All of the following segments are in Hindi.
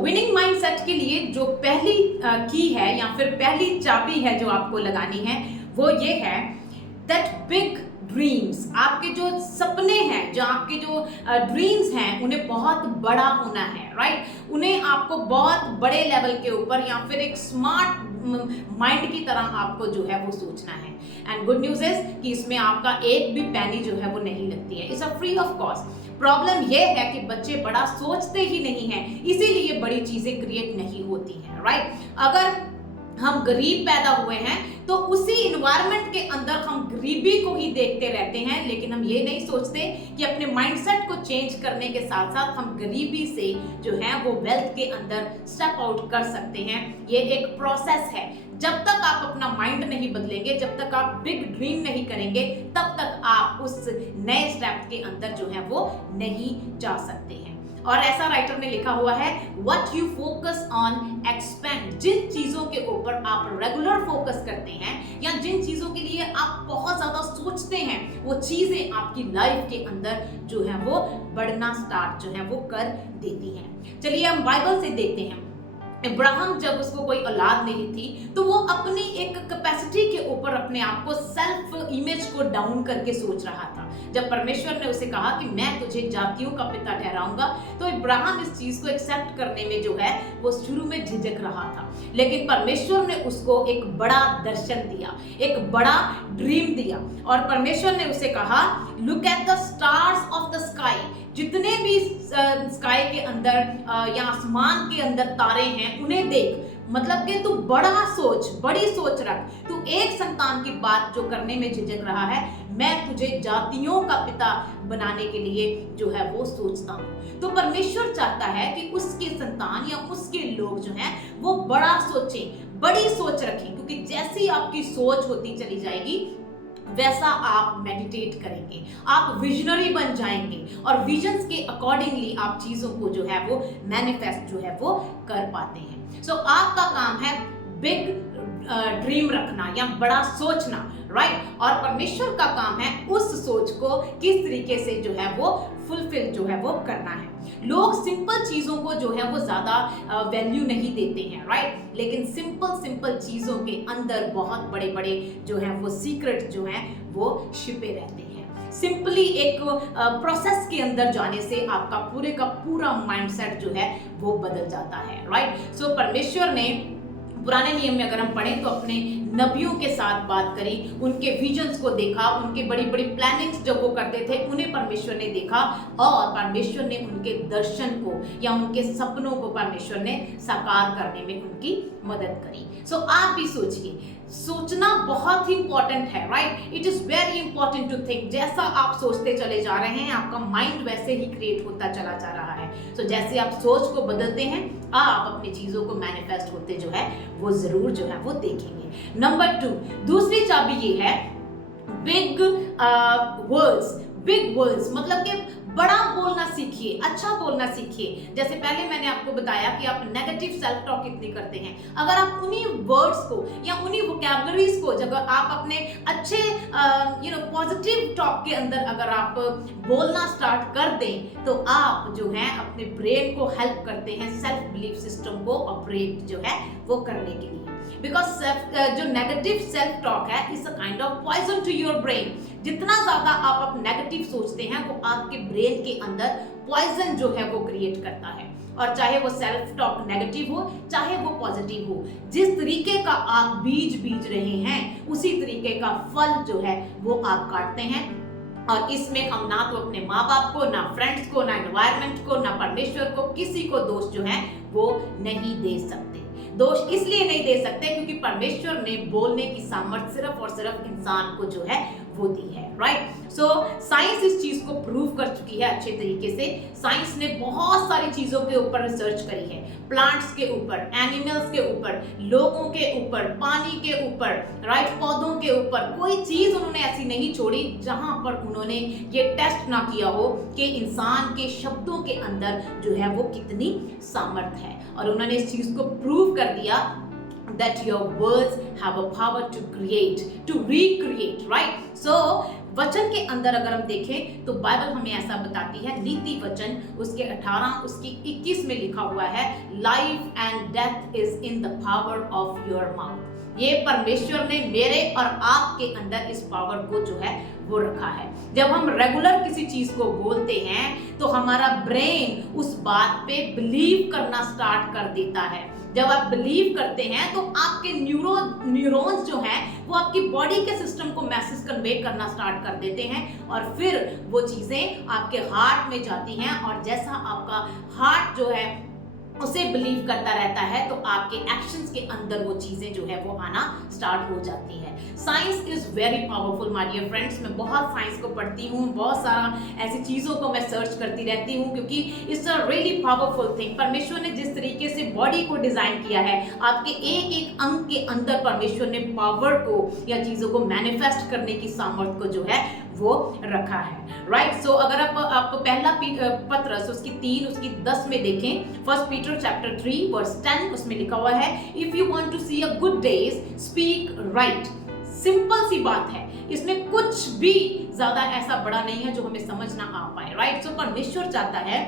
विनिंग माइंडसेट के लिए जो पहली की है या फिर पहली चाबी है जो आपको लगानी है वो ये है दैट बिग ड्रीम्स। आपके जो सपने हैं, जो आपके जो ड्रीम्स हैं, उन्हें बहुत बड़ा होना है, राइट। उन्हें आपको बहुत बड़े लेवल के ऊपर या फिर एक स्मार्ट माइंड की तरह आपको जो है वो सोचना है। एंड गुड न्यूज इज कि इसमें आपका एक भी पैनी जो है वो नहीं लगती है, it's a free of cost. Problem यह है कि बच्चे बड़ा सोचते ही नहीं हैं, इसीलिए बड़ी चीजें क्रिएट नहीं होती हैं, राइट। अगर हम गरीब पैदा हुए हैं तो उसी इन्वायरमेंट के अंदर हम गरीबी को ही देखते रहते हैं, लेकिन हम ये नहीं सोचते कि अपने माइंडसेट को चेंज करने के साथ साथ हम गरीबी से जो है वो वेल्थ के अंदर स्टेप आउट कर सकते हैं। ये एक प्रोसेस है। जब तक आप अपना माइंड नहीं बदलेंगे, जब तक आप बिग ड्रीम नहीं करेंगे, तब तक आप उस नए स्टेप के अंदर जो है वो नहीं जा सकते हैं। और ऐसा राइटर ने लिखा हुआ है, what you focus on expand. जिन चीजों के ऊपर आप रेगुलर फोकस करते हैं या जिन चीजों के लिए आप बहुत ज्यादा सोचते हैं, वो चीजें आपकी लाइफ के अंदर जो है वो बढ़ना स्टार्ट जो है वो कर देती हैं। चलिए हम बाइबल से देखते हैं। इब्राहिम जब उसको कोई औलाद नहीं थी तो वो अपनी एक कैपेसिटी के ऊपर अपने आप को सेल्फ इमेज को डाउन करके सोच रहा था। जब परमेश्वर ने उसे कहा कि मैं तुझे जातियों का पिता ठहराऊंगा, तो इब्राहिम इस चीज को एक्सेप्ट करने में जो है वो शुरू में झिझक रहा था। लेकिन परमेश्वर ने उसको एक बड़ा दर्शन दिया, एक बड़ा ड्रीम दिया, और परमेश्वर ने उसे कहा, look at the stars of the sky. जितने भी स्काई के अंदर या आसमान के अंदर तारे हैं उन्हें देख। मतलब कि तू बड़ा सोच, बड़ी सोच रख। तू एक संतान की बात जो करने में झिझक रहा है, मैं तुझे जातियों का पिता बनाने के लिए जो है वो सोचता हूँ। तो परमेश्वर चाहता है कि उसके संतान या उसके लोग जो हैं वो बड़ा सोचें, बड़ी सोच रखें, क्योंकि जैसी आपकी सोच होती चली जाएगी वैसा आप मेडिटेट करेंगे, आप विजनरी बन जाएंगे और विजन्स के अकॉर्डिंगली आप चीजों को जो है वो मैनिफेस्ट जो है वो कर पाते हैं। सो आपका काम है बिग ड्रीम रखना या बड़ा सोचना, राइट। और परमेश्वर का काम है उस सोच को किस तरीके से जो है वो फुलफिल जो है वो करना है। लोग सिंपल चीजों को जो है वो ज्यादा वैल्यू नहीं देते हैं, राइट। लेकिन सिंपल चीजों के अंदर बहुत बड़े बड़े जो है वो सीक्रेट जो है वो छिपे रहते हैं। सिंपली एक प्रोसेस के अंदर जाने से आपका पूरे का पूरा माइंडसेट जो है वो बदल जाता है, राइट। सो परमेश्वर ने पुराने नियम में अगर हम पढ़ें तो अपने नबियों के साथ बात करी, उनके विजन्स को देखा, उनके बड़ी बड़ी प्लानिंग्स जब वो करते थे उन्हें परमेश्वर ने देखा, और परमेश्वर ने उनके दर्शन को या उनके सपनों को परमेश्वर ने साकार करने में उनकी मदद करी। सो आप भी सोचिए, सोचना बहुत ही इंपॉर्टेंट है, right. It is very important to think. जैसा आप सोचते चले जा रहे हैं आपका माइंड वैसे ही क्रिएट होता चला जा रहा है। सो जैसे आप सोच को बदलते हैं आप अपनी चीजों को मैनिफेस्ट होते जो है वो जरूर जो है वो देखेंगे। नंबर 2, दूसरी चाबी ये है बिग वर्ड्स। बिग वर्ड्स मतलब कि बड़ा बोलना सीखिए, अच्छा बोलना सीखिए। जैसे पहले मैंने आपको बताया कि आप नेगेटिव सेल्फ टॉक कितनी करते हैं। अगर आप उन्हीं वर्ड्स को या उन्हीं वोकैबुलरीज को जब आप अपने अच्छे पॉजिटिव टॉक के अंदर अगर आप बोलना स्टार्ट कर दें तो आप जो है अपने ब्रेन को हेल्प करते हैं सेल्फ बिलीफ सिस्टम को ऑपरेट जो है वो करने के लिए। बिकॉज जो नेगेटिव सेल्फ टॉक है is a kind of poison to your brain. जितना ज्यादा आप नेगेटिव सोचते हैं वो आपके ब्रेन के अंदर पॉइजन जो है वो क्रिएट करता है। और चाहे वो सेल्फ टॉक नेगेटिव हो चाहे वो पॉजिटिव हो, जिस तरीके का आप बीज बीज रहे हैं उसी तरीके का फल जो है वो आप काटते हैं। और इसमें हम ना तो अपने माँ बाप को, ना फ्रेंड्स को, ना एनवायरनमेंट को, ना परमेश्वर को, किसी को दोष जो है वो नहीं दे सकते। दोष इसलिए नहीं दे सकते क्योंकि परमेश्वर ने बोलने की सामर्थ्य सिर्फ और सिर्फ इंसान को जो है वो दी है, राइट। सो साइंस इस चीज को प्रूव कर चुकी है अच्छे तरीके से। साइंस ने बहुत सारी चीजों के ऊपर रिसर्च करी है, प्लांट्स के ऊपर, एनिमल्स के ऊपर, लोगों के ऊपर, पानी के ऊपर, राइट, पौधों के ऊपर। कोई चीज उन्होंने ऐसी नहीं छोड़ी जहां पर उन्होंने ये टेस्ट ना किया हो कि इंसान के शब्दों के अंदर जो है वो कितनी सामर्थ्य है। और उन्होंने इस चीज को प्रूव कर दिया that your words have a power to create, to recreate, right? So वचन के अंदर अगर हम देखें तो बाइबल हमें ऐसा बताती है, नीति वचन उसके 18 उसकी 21 में लिखा हुआ है, life and death is in the power of your mouth. ये परमेश्वर ने मेरे और आपके अंदर इस पावर को जो है वो रखा है। जब हम रेगुलर किसी चीज को बोलते हैं तो हमारा ब्रेन उस बात पे बिलीव करना स्टार्ट कर देता है। जब आप बिलीव करते हैं तो आपके न्यूरॉन्स जो हैं वो आपकी बॉडी के सिस्टम को मैसेज कन्वे करना स्टार्ट कर देते हैं और फिर वो चीजें आपके हार्ट में जाती हैं और जैसा आपका हार्ट जो है उसे बिलीव करता रहता है तो आपके एक्शंस के अंदर वो चीजें जो है वो आना स्टार्ट हो जाती है। Science is very powerful my dear friends. मैं बहुत साइंस को पढ़ती हूँ, बहुत सारा ऐसी चीजों को मैं सर्च करती रहती हूँ क्योंकि it's a really powerful thing. परमेश्वर ने जिस तरीके से बॉडी को डिजाइन किया है, आपके एक एक अंग के अंदर परमेश्वर ने पावर को या चीजों को मैनिफेस्ट करने की सामर्थ्य को जो है वो रखा है, राइट। सो अगर आप पहला पत्रस उसकी 3 उसकी 10 में देखें, फर्स्ट पीटर चैप्टर 3 वर्स 10, उसमें लिखा हुआ है, if you want to see a good days speak right. Simple सी बात है, इसमें कुछ भी ज्यादा ऐसा बड़ा नहीं है जो हमें समझ ना आ पाए, राइट। सो परमेश्वर चाहता है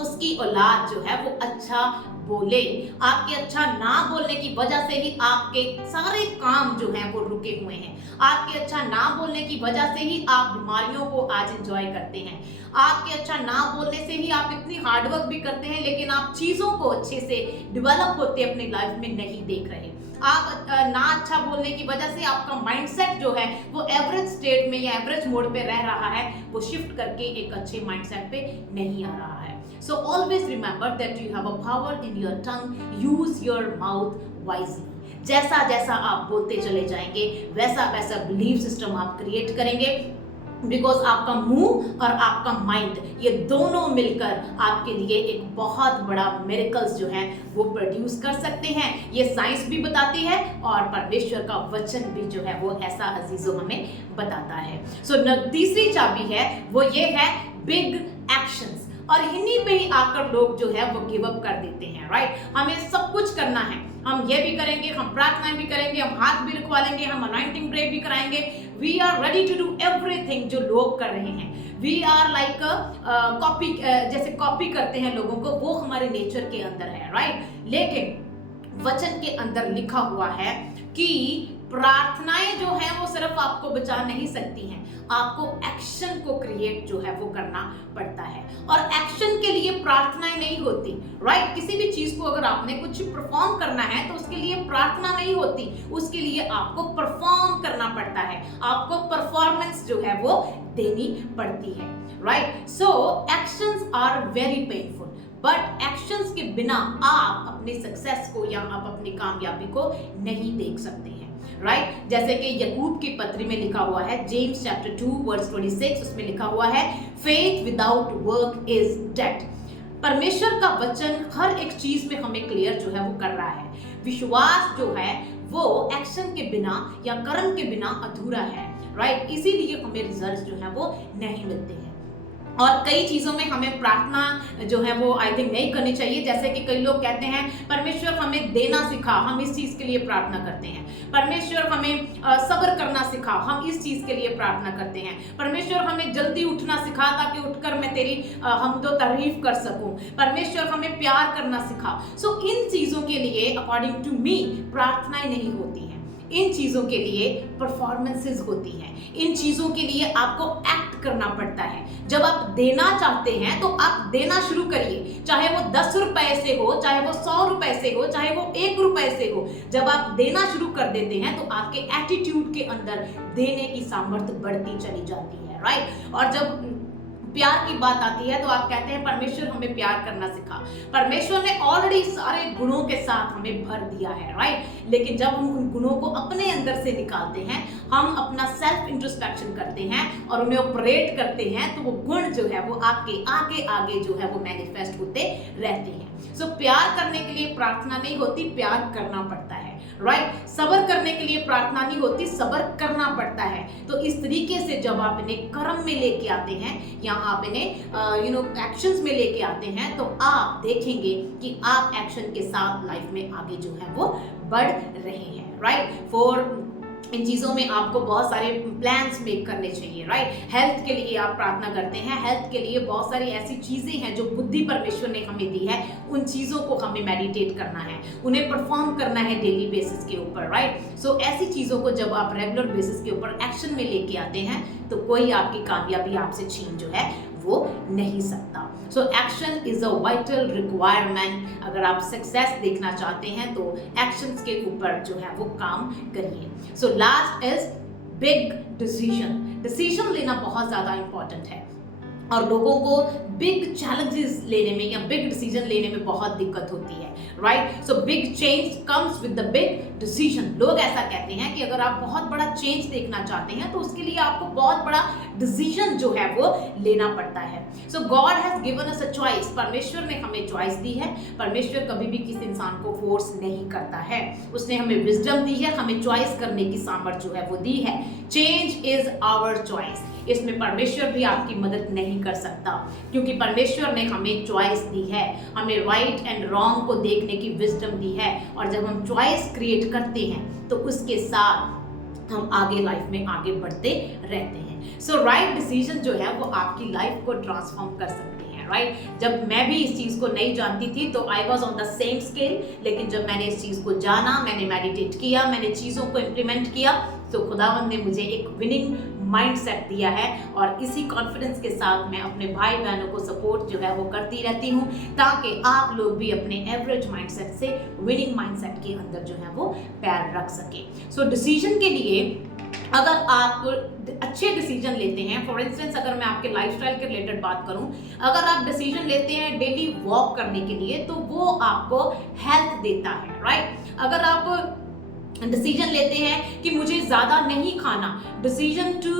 उसकी औलाद जो है वो अच्छा बोले। आपके अच्छा ना बोलने की वजह से ही आपके सारे काम जो हैं वो रुके हुए हैं। आपके अच्छा ना बोलने की वजह से ही आप बीमारियों को आज एंजॉय करते हैं। आपके अच्छा ना बोलने से ही आप इतनी हार्डवर्क भी करते हैं लेकिन आप चीजों को अच्छे से डेवलप होते अपनी लाइफ में नहीं देख रहे। आप ना अच्छा बोलने की वजह से आपका माइंडसेट जो है वो एवरेज स्टेट में या एवरेज मोड पे रह रहा है, वो शिफ्ट करके एक अच्छे माइंडसेट पे नहीं आ रहा है। So always remember that you have a power in your tongue. Use your mouth wisely. जैसा जैसा आप बोलते चले जाएंगे वैसा वैसा बिलीव सिस्टम आप क्रिएट करेंगे, बिकॉज आपका मुंह और आपका माइंड ये दोनों मिलकर आपके लिए एक बहुत बड़ा मिरेकल्स जो है वो प्रोड्यूस कर सकते हैं। ये साइंस भी बताती है और परमेश्वर का वचन भी जो है वो ऐसा अजीजों हमें बताता है। सो तीसरी चाबी है वो ये है बिग एक्शंस। और इन्हीं पे ही आकर लोग जो है वो गिव अप कर देते हैं, राइट। हमें सब कुछ करना है, हम ये भी करेंगे, हम प्रार्थनाएं भी करेंगे, हम हाथ भी रखवा लेंगे, हम अनॉइंटिंग प्रे भी कराएंगे। We are ready to do everything जो लोग कर रहे हैं। वी आर लाइक कॉपी, जैसे कॉपी करते हैं लोगों को, वो हमारे नेचर के अंदर है, राइट। लेकिन वचन के अंदर लिखा हुआ है कि प्रार्थनाएं जो है वो सिर्फ आपको बचा नहीं सकती हैं, आपको एक्शन को क्रिएट जो है वो करना पड़ता है। और एक्शन के लिए प्रार्थनाएं नहीं होती, राइट। किसी भी चीज को अगर आपने कुछ परफॉर्म करना है तो उसके लिए प्रार्थना नहीं होती, उसके लिए आपको परफॉर्म करना पड़ता है, आपको परफॉर्मेंस जो है वो देनी पड़ती है, right. So actions are very painful, but actions के बिना आप अपनी सक्सेस को या आप अपनी कामयाबी को नहीं देख सकते हैं, राइट। जैसे कि याकूब की पत्री में लिखा हुआ है, जेम्स चैप्टर 2 वर्स 26, उसमें लिखा हुआ है, faith without work is dead. परमेश्वर का वचन हर एक चीज में हमें क्लियर जो है वो कर रहा है। विश्वास जो है वो एक्शन के बिना या कर्म के बिना अधूरा है, राइट। इसीलिए हमें रिजल्ट जो है वो नहीं मिलते हैं। और कई चीजों में हमें प्रार्थना जो है वो आई थिंक नहीं करनी चाहिए। जैसे कि कई लोग कहते हैं परमेश्वर हमें देना सिखा, हम इस चीज के लिए प्रार्थना करते हैं। परमेश्वर हमें सब्र करना सिखा, हम इस चीज के लिए प्रार्थना करते हैं। परमेश्वर हमें जल्दी उठना सिखा ताकि उठकर मैं तेरी हमदो तारीफ कर सकूं। परमेश्वर हमें प्यार करना सिखा। सो इन चीजों के लिए अकॉर्डिंग टू मी प्रार्थनाएं नहीं होती हैं। इन चीजों के लिए परफॉर्मेंसेस होती हैं। इन चीजों के लिए आपको एक्ट करना पड़ता है। जब आप देना चाहते हैं तो आप देना शुरू करिए, चाहे वो 10 रुपए से हो, चाहे वो 100 रुपए से हो, चाहे वो 1 रुपए से हो। जब आप देना शुरू कर देते हैं तो आपके एटीट्यूड के अंदर देने की सामर्थ्य बढ़ती चली जाती है, राइट। और जब प्यार की बात आती है तो आप कहते हैं परमेश्वर हमें प्यार करना सिखा। परमेश्वर ने ऑलरेडी सारे गुणों के साथ हमें भर दिया है, राइट। लेकिन जब हम उन गुणों को अपने अंदर से निकालते हैं, हम अपना सेल्फ इंट्रोस्पेक्शन करते हैं और उन्हें ऑपरेट करते हैं, तो वो गुण जो है वो आपके आगे आगे जो है वो मैनिफेस्ट होते रहते हैं। सो प्यार करने के लिए प्रार्थना नहीं होती, प्यार करना पड़ता है, राइट। सब्र करने के लिए प्रार्थना नहीं होती, सब्र करना पड़ता है। तो इस तरीके से जब आप इन्हें कर्म में लेके आते हैं या आप इन्हें एक्शंस में लेके आते हैं तो आप देखेंगे कि आप एक्शन के साथ लाइफ में आगे जो है वो बढ़ रहे हैं, राइट। फॉर इन चीज़ों में आपको बहुत सारे प्लान्स मेक करने चाहिए, राइट। हेल्थ के लिए आप प्रार्थना करते हैं, हेल्थ के लिए बहुत सारी ऐसी चीज़ें हैं जो बुद्धि परमेश्वर ने हमें दी है, उन चीज़ों को हमें मेडिटेट करना है, उन्हें परफॉर्म करना है डेली बेसिस के ऊपर, राइट। सो ऐसी चीज़ों को जब आप रेगुलर बेसिस के ऊपर एक्शन में लेके आते हैं तो कोई आपकी कामयाबी आपसे छीन जो है वो नहीं सकता। So action is a vital requirement. अगर आप सक्सेस देखना चाहते हैं तो एक्शंस के ऊपर जो है वो काम करिए। So last is big decision. Decision लेना बहुत ज़्यादा इंपॉर्टेंट है और लोगों को बिग चैलेंजेस लेने में या बिग डिसीजन लेने में बहुत दिक्कत होती है, right. So big change comes with the big decision. लोग ऐसा कहते हैं कि अगर आप बहुत बड़ा चेंज देखना चाहते हैं तो उसके लिए आपको बहुत बड़ा डिसीजन जो है वो लेना पड़ता है। So God has given us a choice. परमेश्वर ने हमें चॉइस दी है। परमेश्वर कभी भी किसी इंसान को फोर्स नहीं करता है। उसने हमें विजडम दी है, हमें चॉइस करने की सामर्थ्य जो है वो दी है। Change is our choice. इसमें परमेश्वर भी आपकी मदद नहीं कर सकता क्योंकि परमेश्वर ने हमें चॉइस दी है, हमें राइट एंड रॉन्ग को देखने की विजडम दी है और जब हम चॉइस क्रिएट करते हैं तो उसके साथ हम आगे लाइफ में आगे बढ़ते रहते हैं। सो राइट डिसीजन जो है वो आपकी लाइफ को ट्रांसफॉर्म कर सकते हैं, राइट। जब मैं भी इस चीज़ को नहीं जानती थी तो I was on the same scale, लेकिन जब मैंने इस चीज़ को जाना, मैंने मेडिटेट किया, मैंने चीज़ों को इम्प्लीमेंट किया तो खुदावंद ने मुझे एक विनिंग माइंडसेट दिया है और इसी कॉन्फिडेंस के साथ मैं अपने भाई बहनों को सपोर्ट जो है वो करती रहती हूँ ताकि आप लोग भी अपने एवरेज माइंडसेट से विनिंग माइंडसेट के अंदर जो है वो पैर रख सके। सो डिसीजन के लिए अगर आप अच्छे डिसीजन लेते हैं, फॉर इंस्टेंस अगर मैं आपके लाइफस्टाइल के रिलेटेड बात करूं, अगर आप डिसीजन लेते हैं डेली वॉक करने के लिए तो वो आपको हेल्थ देता है, राइट। अगर आप डिसीजन लेते हैं कि मुझे ज़्यादा नहीं खाना, decision to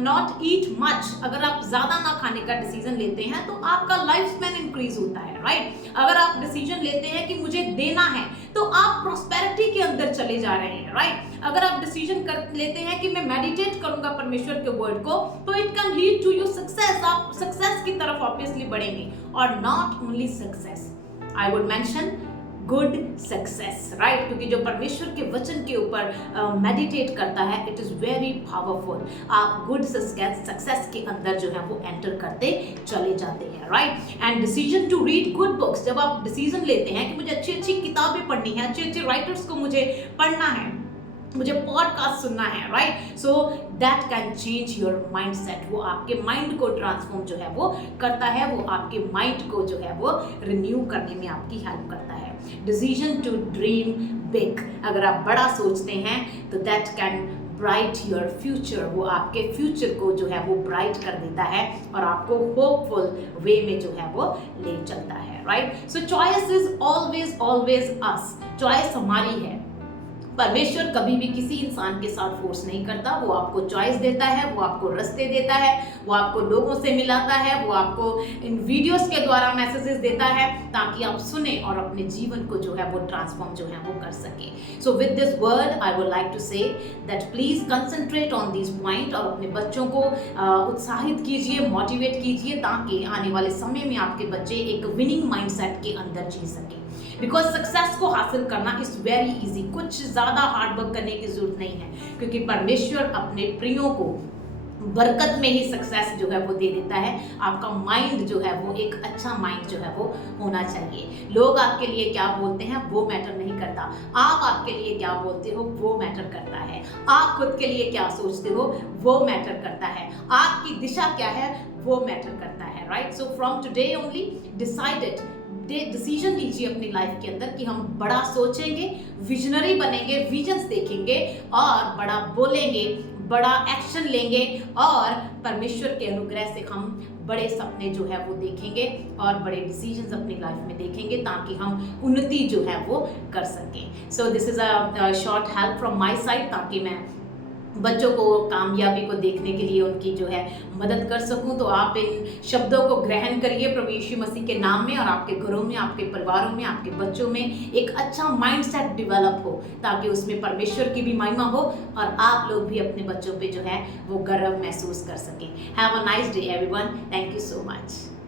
not eat much, अगर आप ज़्यादा ना खाने का डिसीजन लेते हैं तो आपका लाइफ स्पैन इंक्रीज होता है, राइट। अगर आप डिसीजन लेते हैं कि मुझे देना है तो आप प्रॉस्पेरिटी के अंदर चले जा रहे हैं, राइट। अगर आप डिसीजन लेते हैं कि मैं मेडिटेट करूंगा परमेश्वर के वर्ड को तो it can lead to your success, आप सक्सेस की तरफ ऑब्वियसली बढ़ेंगे और not only success, I would mention good success, right. क्योंकि जो परमेश्वर के वचन के ऊपर मेडिटेट करता है इट इज़ वेरी पावरफुल। आप गुड सक्सेस के अंदर जो है वो एंटर करते चले जाते हैं, right. And decision to read good books. जब आप डिसीजन लेते हैं कि मुझे अच्छी अच्छी किताबें पढ़नी है, अच्छे अच्छे राइटर्स को मुझे पढ़ना है, मुझे पॉडकास्ट सुनना है, right. So that can change your mind set. वो आपके माइंड को ट्रांसफॉर्म जो है वो करता है, वो आपके माइंड को जो है वो रिन्यू करने में आपकी हेल्प करता है। Decision to dream big. अगर आप बड़ा सोचते हैं तो that can bright your future. वो आपके फ्यूचर को जो है वो ब्राइट कर देता है और आपको होपफुल वे में जो है वो ले चलता है, right. So choice is always always us. Choice हमारी है। परमेश्वर कभी भी किसी इंसान के साथ फोर्स नहीं करता। वो आपको चॉइस देता है, वो आपको रास्ते देता है, वो आपको लोगों से मिलाता है, वो आपको इन वीडियोस के द्वारा मैसेजेस देता है ताकि आप सुने और अपने जीवन को जो है वो ट्रांसफॉर्म जो है वो कर सके। So with this word I would like to say that please concentrate on this point और अपने बच्चों को उत्साहित कीजिए, मोटिवेट कीजिए ताकि आने वाले समय में आपके बच्चे एक विनिंग माइंडसेट के अंदर जी सके। बिकॉज सक्सेस को हासिल करना इज वेरी इजी, कुछ ज़्यादा हार्ड वर्क करने की जरूरत नहीं है क्योंकि परमेश्वर अपने प्रियों को बरकत में ही सक्सेस जो है वो दे देता है। आपका माइंड जो है वो एक अच्छा माइंड जो है वो होना चाहिए। लोग आपके लिए क्या बोलते हैं वो मैटर नहीं करता, आप आपके लिए क्या बोलते हो वो मैटर करता है। आप खुद के लिए क्या सोचते हो वो मैटर करता है। आपकी दिशा क्या है वो मैटर करता है, right. So from today only decided decision लीजिए अपनी लाइफ के अंदर कि हम बड़ा सोचेंगे, विजनरी बनेंगे, विजन्स देखेंगे और बड़ा बोलेंगे, बड़ा एक्शन लेंगे और परमेश्वर के अनुग्रह से हम बड़े सपने जो है वो देखेंगे और बड़े डिसीजंस अपनी लाइफ में देखेंगे ताकि हम उन्नति जो है वो कर सकें। So this is a short help from my side ताकि मैं बच्चों को कामयाबी को देखने के लिए उनकी जो है मदद कर सकूं। तो आप इन शब्दों को ग्रहण करिए प्रभु यीशु मसीह के नाम में और आपके घरों में, आपके परिवारों में, आपके बच्चों में एक अच्छा माइंडसेट डेवलप हो ताकि उसमें परमेश्वर की भी महिमा हो और आप लोग भी अपने बच्चों पे जो है वो गर्व महसूस कर सकें। Have a nice day everyone. Thank you so much.